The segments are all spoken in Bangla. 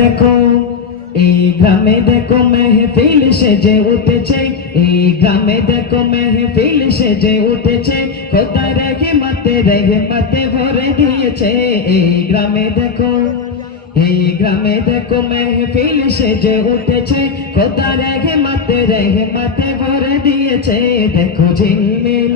দেখো এই গ্রামে দেখো মেহফিল সেজে উঠেছে, এই গ্রামে দেখো মেহফিল সেজে উঠেছে, খোদার রহমতে ভরে দিয়েছে। এই গ্রামে দেখো, এই গ্রামে দেখো মেহফিল সেজে উঠেছে, খোদার রহমতে ভরে দিয়েছে। দেখো ঝিলমিল,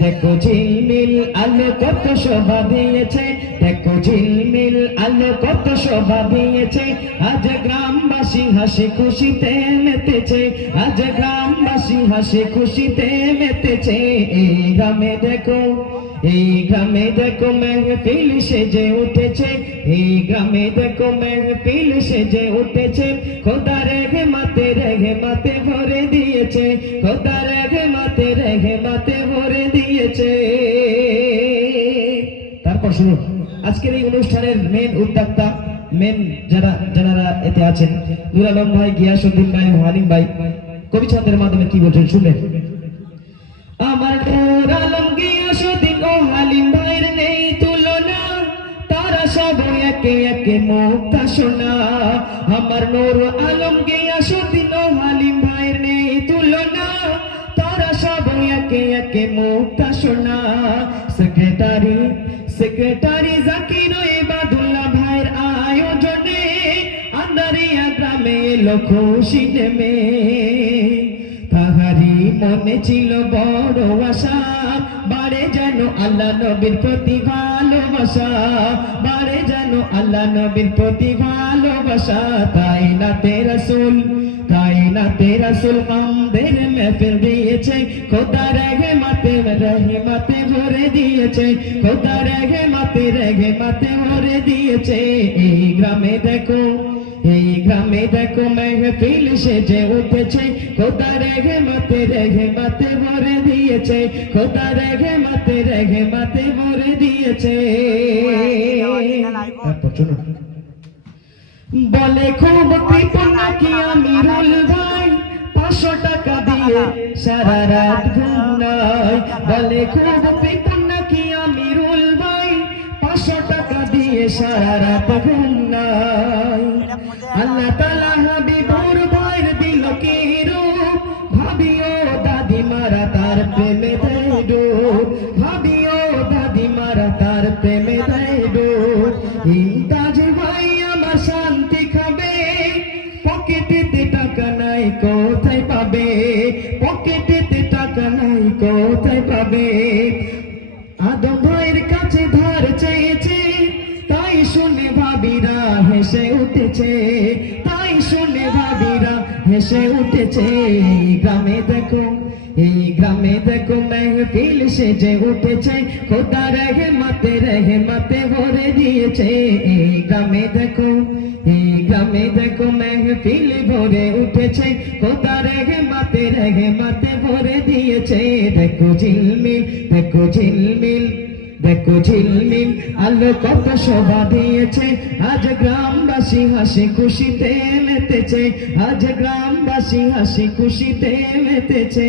দেখো ঝিলমিল আলো কত শোভা দিয়েছে, দেখো ঝিলমিল আলো কত শোভা দিয়েছে। আজ গ্রামবাসী হাসি খুশিতে মেতেছে, আজ গ্রামবাসী হাসি খুশিতে মেতেছে। এই গ্রামে দেখো, এই গ্রামে দেখো মেহফিল সেজে উঠেছে, এই গ্রামে দেখো মেহফিল সেজে উঠেছে, খোদার রহমতে ভরে দিয়েছে, খোদার রহমতে ভরে দিয়েছে। তারপর শুনুন আজকের এই অনুষ্ঠানের মেন উদ্যোক্তা, মেন যারা এতে আছেন, নূর আলম ভাই, গিয়াসউদ্দিন ভাই, হালিম ভাই কবি ছন্দের মাধ্যমে কি বলছেন শুনলেন। আমার নূর আলম, গিয়াসউদ্দিন ও হালিম ভাইয়ের নেই তুলনা, তারা সব একে একে মুক্তা শোনা। আমার নূর আলম, গিয়াসউদ্দিন ও হালিম ভাইয়ের নেই তুলনা, তারা সব একে একে মুক্তা শোনা। সেক্রেটারি জাকির ইবাদুল্লাহ ভাইয়ের আয়োজনে আন্দারিয়া গ্রামে এলো খুশি নেমে। তাহারি মনে ছিল বড় আশা, বাড়ে যেন আল্লাহ নবীর প্রতি ভালোবাসা, বাড়ে যেন আল্লাহ নবীর প্রতি ভালোবাসা। তাই না রাসূল, তাই না রাসূল কামদের মেহফিল দিয়েছে, খোদা রহমতে ভরে দিয়েছে, খোদা রহমতে ভরে দিয়েছে। এই গ্রামে দেখো, এই গ্রামে দেখো মেহফিল সেজে উঠেছে, খোদা রহমতে ভরে দিয়েছে, খোদা রহমতে ভরে দিয়েছে। বলে খুব কৃপণ কি আমিরুল ভাই, 500 টাকা দিয়ে সারা রাত ঘুম নাই। বলে খুব কৃপণ কি আমিরুল ভাই, 500 টাকা দিয়ে সারা রাত ঘুম নাই। আল্লাহ তাআলা হাবিবুর ভাইয়ের দিল কি রূপ, ভাবিও দাদিমারা তার প্রেমে দেয় ডুব, ভাবিও দাদিমারা তার প্রেমে দেয় ডুব। ইমতাজ ভাই আমার শান্তি খাবে, পকেটেতে টাকা নাই কোথায় পাবে, পকেটেতে টাকা নাই কোথায় পাবে। আদম ভাইয়ের কাছে ধার চেয়েছে, তাই শুনে ভাবিরা হেসে উঠেছে, তাই শুনে ভাবিরা হেসে উঠেছে। এই গ্রামে দেখো, এই গ্রামে দেখো মেহফিল সেজে উঠেছে, খোদা রহমতে ভরে দিয়েছে। এই গ্রামে দেখো, এই গ্রামে দেখো মেহফিল ভরে উঠেছে, খোদা রহমতে ভরে দিয়েছে। দেখো ঝিলমিল, দেখো ঝিলমিল, দেখো ঝিলমিল আলো কত শোভা দিয়েছে। আজ গ্রামবাসী হাসি খুশিতে মেতেছে, আজ গ্রামবাসী হাসি খুশিতে মেতেছে।